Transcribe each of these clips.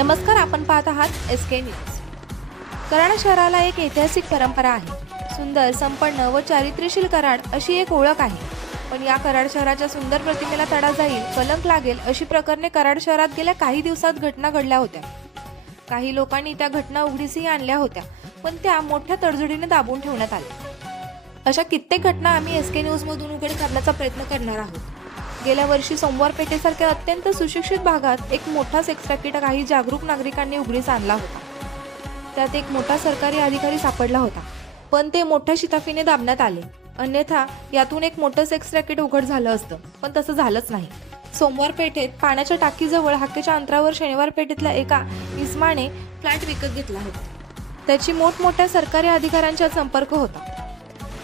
नमस्कार, आपण पाहत आहात एसके न्यूज। कराड शहराला एक ऐतिहासिक परंपरा आहे। सुंदर, संपन्न व चारित्र्यशील कराड अशी एक ओळख आहे। पण या कराड शहराच्या सुंदर प्रतिमेला तडा जाईल, कलंक लागेल अशी प्रकरणे कराड शहरात गेल्या काही दिवसात घटना घडल्या होत्या। काही लोकांनी त्या घटना उघडीसही आणल्या होत्या, पण त्या मोठ्या तडजोडीने दाबून ठेवण्यात आल्या। अशा कित्येक घटना आम्ही एसके न्यूज मधून उघड करण्याचा प्रयत्न करणार आहोत। गेल्या वर्षी सोमवार पेठेसारख्या अत्यंत सुशिक्षित भागात एक मोठा सेक्स रॅकेट काही जागरूक नागरिकांनी उघडीस आणला होता। त्यात एक मोठा सरकारी अधिकारी सापडला होता, पण ते मोठ्या शिताफीने दाबण्यात आले। अन्यथा यातून एक मोठं सेक्स रॅकेट उघड झालं असतं, पण तसं झालंच नाही। सोमवार पेठेत पाण्याच्या टाकीजवळ हाकेच्या अंतरावर शनिवार पेठेतल्या एका इसमाने फ्लॅट विकत घेतला होता। त्याची मोठमोठ्या सरकारी अधिकाऱ्यांचा संपर्क होता।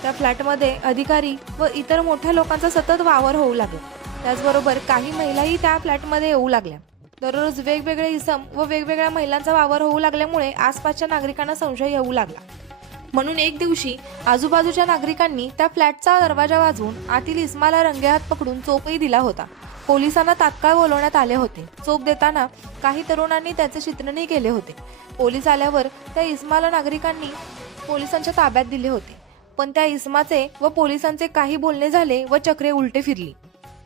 त्या फ्लॅटमध्ये अधिकारी व इतर मोठ्या लोकांचा सतत वावर होऊ लागला। त्याचबरोबर काही महिलाही त्या फ्लॅटमध्ये येऊ लागल्या। दररोज वेगवेगळे इसम व वेगवेगळ्या महिलांचा वावर होऊ लागल्यामुळे आसपासच्या नागरिकांना संशय येऊ लागला। म्हणून एक दिवशी आजूबाजूच्या नागरिकांनी त्या फ्लॅटचा दरवाजा वाजवून आतील इसमाला रंगेहात पकडून चोपही दिला होता। पोलिसांना तात्काळ बोलवण्यात आले होते। चोप देताना काही तरुणांनी त्याचे चित्रणही केले होते। पोलीस आल्यावर त्या इसमाला नागरिकांनी पोलिसांच्या ताब्यात दिले होते, पण त्या इसमाचे व पोलिसांचे काही बोलणे झाले व चक्रे उलटे फिरली।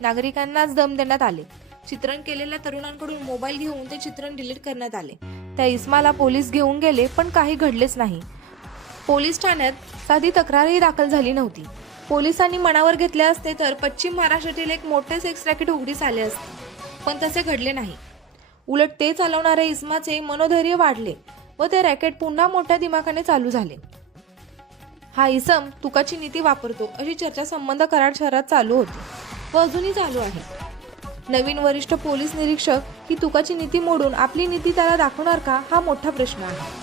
नागरिकांनाच दम देण्यात आले। चित्रण केलेल्या तरुणांकडून मोबाईल घेऊन ते चित्रण डिलीट करण्यात आले। त्या इसमाला पोलीस घेऊन गेले, पण काही घडलेच नाही। पोलीस ठाण्यात साधी तक्रारही दाखल झाली नव्हती। पोलिसांनी मनावर घेतले असते तर पश्चिम महाराष्ट्रातील एक मोठे सेक्स रॅकेट उघडीस आले असते, पण तसे घडले नाही। उलट ते चालवणाऱ्या इसमाचे मनोधैर्य वाढले व ते रॅकेट पुन्हा मोठ्या दिमाखाने चालू झाले। हा इसम तुकाची नीती वापरतो अशी चर्चा संबंध कराड शहरात चालू होती व अजूनही चालू आहे। नवीन वरिष्ठ पोलीस निरीक्षक ही तुकाची नीती मोडून आपली नीती त्याला दाखवणार का, हा मोठा प्रश्न आहे।